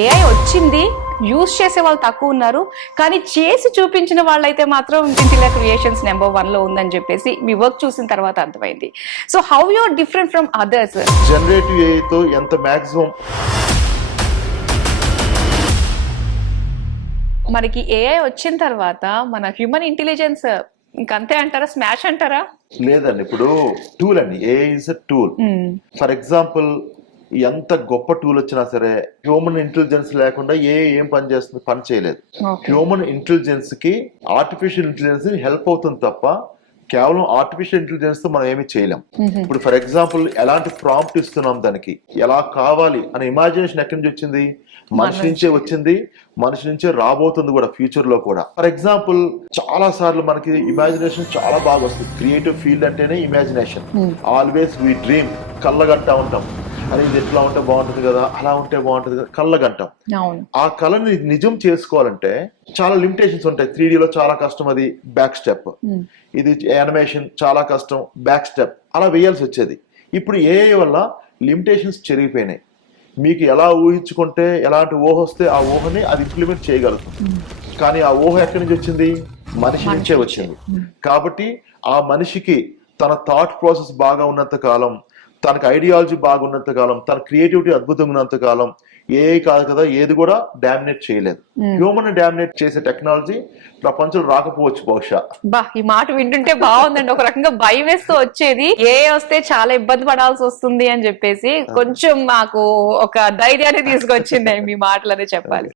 AI వచ్చింది, use చేసే వాళ్ళు తక్కువ ఉన్నారు, కానీ చేసి చూపించిన వాళ్ళైతే మాత్రం ఇంటిలా క్రియేషన్స్ నెంబర్ 1 లో ఉందని చెప్పేసి మీ వర్క్ చూసిన తర్వాత అర్థమైంది. So how you're different from others? Generative ఏఐతో ఎంత మాక్సిమం మనకి ఏఐ వచ్చిన తర్వాత మన హ్యూమన్ ఇంటెలిజెన్స్ ఇంకంతే అంటారా, స్మాష్ అంటారా? లేదండి. ఇప్పుడు టూల్ అండి, AI is a tool. For example, ఎంత గొప్ప టూల్ వచ్చినా సరే హ్యూమన్ ఇంటెలిజెన్స్ లేకుండా ఏం పని చేస్తుంది? పని చేయలేదు. హ్యూమన్ ఇంటెలిజెన్స్ కి ఆర్టిఫిషియల్ ఇంటెలిజెన్స్ హెల్ప్ అవుతుంది తప్ప కేవలం ఆర్టిఫిషియల్ ఇంటెలిజెన్స్ తో మనం ఏమీ చేయలేం. ఇప్పుడు ఫర్ ఎగ్జాంపుల్, ఎలాంటి ప్రాంప్ట్ ఇస్తున్నాం, దానికి ఎలా కావాలి అనే ఇమాజినేషన్ ఎక్కడి నుంచి వచ్చింది? మనిషి నుంచే వచ్చింది, మనిషి నుంచే రాబోతుంది కూడా ఫ్యూచర్ లో కూడా. ఫర్ ఎగ్జాంపుల్, చాలా సార్లు మనకి ఇమాజినేషన్ చాలా బాగా వస్తుంది. క్రియేటివ్ ఫీల్డ్ అంటేనే ఇమాజినేషన్. ఆల్వేస్ వీ డ్రీమ్, కళ్ళగంటా ఉంటాం. అది ఇది ఎట్లా ఉంటే బాగుంటుంది కదా, అలా ఉంటే బాగుంటుంది కదా, కళ్ళగంటాం. ఆ కళని నిజం చేసుకోవాలంటే చాలా లిమిటేషన్స్ ఉంటాయి. 3D లో చాలా కష్టం, అది బ్యాక్ స్టెప్. ఇది యానిమేషన్ చాలా కష్టం, బ్యాక్ స్టెప్ అలా వేయాల్సి వచ్చేది. ఇప్పుడు ఏఐ వల్ల లిమిటేషన్స్ చెరిగిపోయినాయి. మీకు ఎలా ఊహించుకుంటే, ఎలాంటి ఊహ వస్తే ఆ ఊహని అది ఇంప్లిమెంట్ చేయగలుగుతుంది. కానీ ఆ ఊహ ఎక్కడి నుంచి వచ్చింది? మనిషి నుంచే వచ్చింది. కాబట్టి ఆ మనిషికి తన థాట్ ప్రాసెస్ బాగా ఉన్నంత కాలం, తనకు ఐడియాలజీ బాగున్నంత కాలం, తన క్రియేటివిటీ అద్భుతంగా ఉన్నంత కాలం ఏఐ కాదు కదా ఏది కూడా డామినేట్ చేయలేదు. హ్యూమన్ డామినేట్ చేసే టెక్నాలజీ ప్రపంచంలో రాకపోవచ్చు బహుశా. ఈ మాట వింటుంటే బాగుందండి. ఒక రకంగా భయం వేస్తూ వచ్చేది, ఏఐ వస్తే చాలా ఇబ్బంది పడాల్సి వస్తుంది అని చెప్పేసి. కొంచెం మాకు ఒక ధైర్యాన్ని తీసుకొచ్చింది మీ మాటలనే చెప్పాలి.